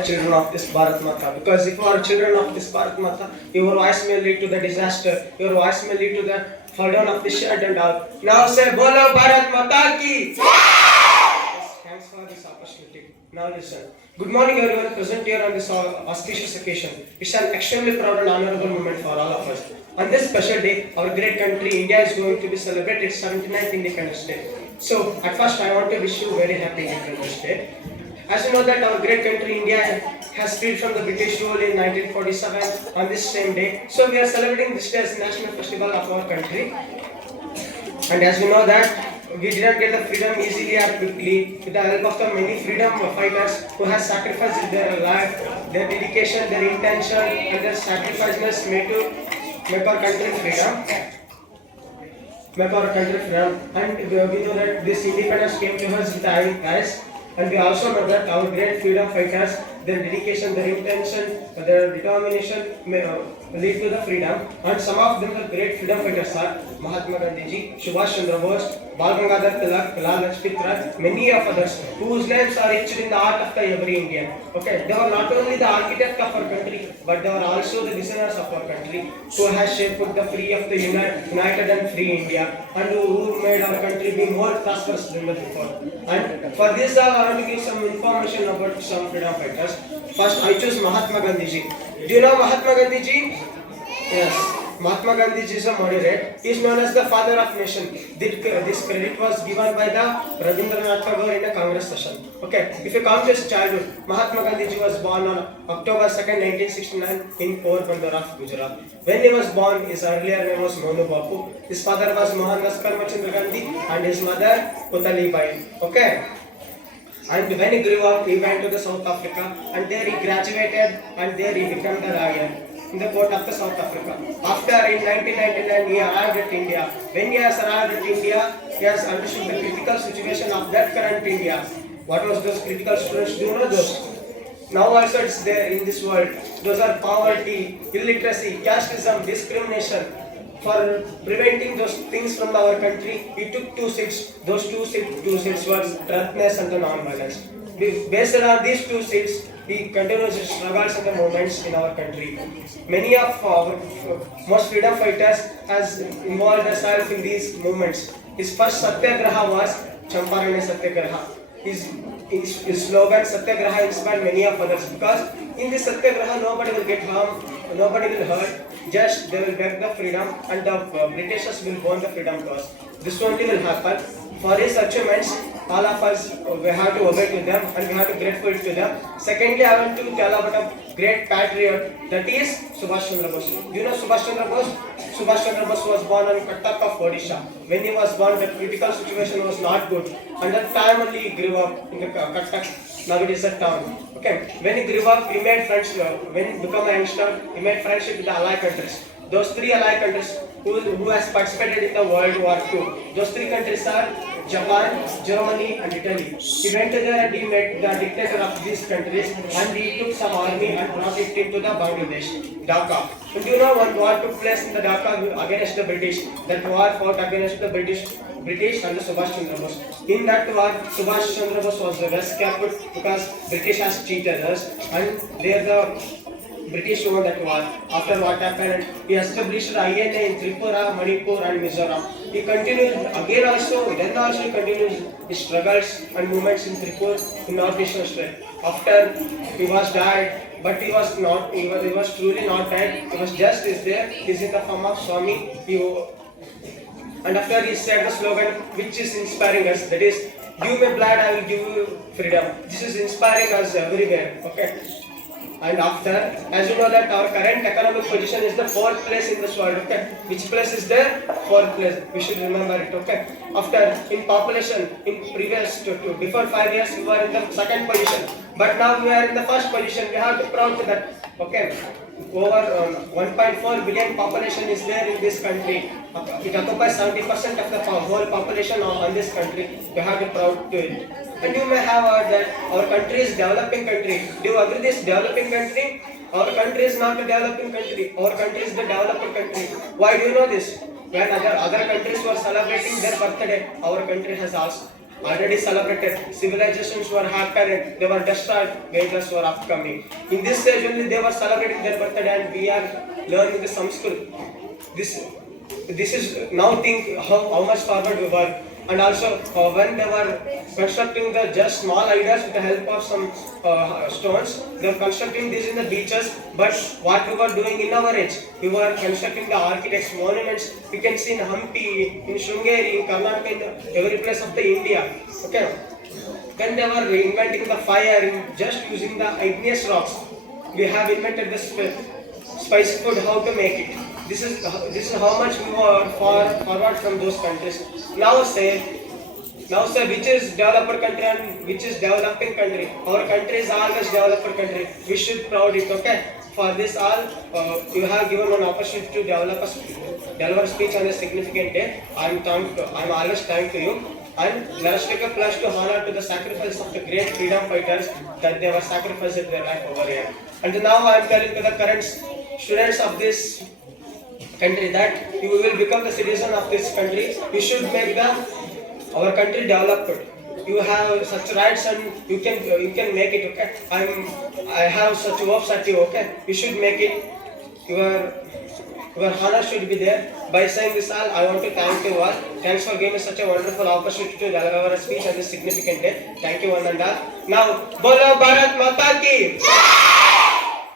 children of this Bharat Mata. Because if you are children of this Bharat Mata, your voice may lead to the disaster, your voice may lead to the fall down of the shed and all. Now say, Bolo Bharat Mata ki! Yes, thanks for this opportunity. Now listen. Good morning everyone present here on this auspicious occasion. It's an extremely proud and honorable moment for all of us. On this special day, our great country India is going to be celebrated its 79th Independence Day. So, at first I want to wish you very happy Independence Day. As you know that our great country India has freed from the British rule in 1947 on this same day. So we are celebrating this day as national festival of our country. And as we know that we didn't get the freedom easily or quickly. With the help of the many freedom fighters who have sacrificed their life, their dedication, their intention and their sacrifices made to make our country freedom. And we know that this independence came to us with the iron price. And we also know that our great freedom fighters, their dedication, their intention, their determination may lead to the freedom. And some of them, the great freedom fighters are Mahatma Gandhi ji, Subhash Chandra Bose, Bal Gangadhar Tilak, Lal Lajpat Rai, many of others whose names are etched in the heart of the every Indian. Okay, they were not only the architect of our country, but they were also the listeners of our country, who has shaped the free of the united and free India, and who made our country be more prosperous than before. And for this, I want to give some information about some freedom fighters. First, I choose Mahatma Gandhi ji. Do you know Mahatma Gandhi ji? Yes. Mahatma Gandhi ji is a moderate. He is known as the father of nation. This credit was given by the Rabindranath Tagore in a Congress session. Okay, if you come to his childhood, Mahatma Gandhi ji was born on October 2nd, 1969 in Porbandar of Gujarat. When he was born, his earlier name was Monu Bapu. His father was Mohandas Karmachandra Gandhi and his mother Putali Bai. Okay. And when he grew up, he went to the South Africa and there he graduated and there he became the lawyer in the court of the South Africa. After in 1999 he arrived at India. When he has arrived at India, he has understood the critical situation of that current India. What was those critical situations? Do you know those? Now also it's there in this world. Those are poverty, illiteracy, casteism, discrimination. For preventing those things from our country, he took two seats. Those two seats were truthfulness and the non-violence. Based on these two seats, he continues his struggles and the movements in our country. Many of our most freedom fighters has involved themselves in these movements. His first satyagraha was Champarani Satyagraha. His slogan Satyagraha inspired many of others because in this Satyagraha nobody will get harmed, nobody will hurt, just they will beg the freedom and the Britishers will burn the freedom to us. This only will happen. For his achievements, all of us we have to obey to them and we have to be grateful to them. Secondly, I want to tell about a great patriot, that is Subhash Chandra Bose. Do you know Subhash Chandra Bose? Subhash Chandra Bose was born in Cuttack of Odisha. When he was born, the critical situation was not good. And that time only he grew up in the Cuttack. Now it is a town. Okay. When he grew up, he made friends. When he became a youngster, he made friendship with the allied countries. Those three allied countries who has participated in the World War II. Those three countries are Japan, Germany and Italy. He went there and he met the dictator of these countries and he took some army and brought it into the Bangladesh, Dhaka. And you know one war took place in the Dhaka against the British. That war fought against the British and the Subhash Chandra Bose. In that war, Subhash Chandra Bose was the best kept because British has cheated us and they are the British won that war. After what happened, he established the INA in Tripura, Manipur and Mizoram. He continued again also, then also he continued his struggles and movements in Tripura in northeastern state. After he was died, but he was not, he was truly not dead. He was just is there. He is in the form of Swami. And after he said the slogan which is inspiring us, that is, give me blood, I will give you freedom. This is inspiring us everywhere. Okay. And after, as you know that our current economic position is the 4th place in this world, okay? Which place is there? 4th place. We should remember it, okay? After, in population, in previous, before 5 years, we were in the 2nd position. But now we are in the 1st position. We have to proud to that, okay? Over 1.4 billion population is there in this country. It occupies 70% of the whole population of this country. We have to proud to it. And you may have heard that our country is developing country. Do you agree this developing country? Our country is not a developing country. Our country is the developing country. Why do you know this? When other countries were celebrating their birthday, our country has also already celebrated. Civilizations were happened, they were destroyed, Vedas were upcoming. In this age only they were celebrating their birthday and we are learning the Sanskrit. This is now think how much forward we were. And also when they were constructing the just small idols with the help of some stones, they were constructing these in the beaches. But what we were doing in our age, we were constructing the architects monuments. We can see in Hampi, in Sringeri, in Karnataka, in every place of the India. Okay, when they were inventing the fire in just using the igneous rocks, we have invented the spice food, how to make it. This is how much we were forward from those countries. Now say which is developed country and which is developing country. Our country is always developed country. We should proud it. Okay. For this all, you have given an opportunity to deliver speech on a significant day. I'm always thankful to you. And let us take a pledge to honor to the sacrifice of the great freedom fighters that they were sacrificing their life over here. And now I am telling to the current students of this country that you will become the citizen of this country. You should make our country developed. You have such rights and you can make it. Okay, I have such hopes at you. Okay, you should make it. Your honor should be there. By saying this all, I want to thank you all. Thanks for giving me such a wonderful opportunity to deliver a speech on this significant day. Thank you one and all. Now, Bolo Bharat Mata ki,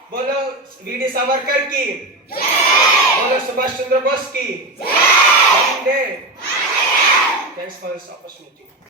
Bolo V.D. Savarkar ki, Bolo Subhash Chandra Bose ki. Thanks for this opportunity.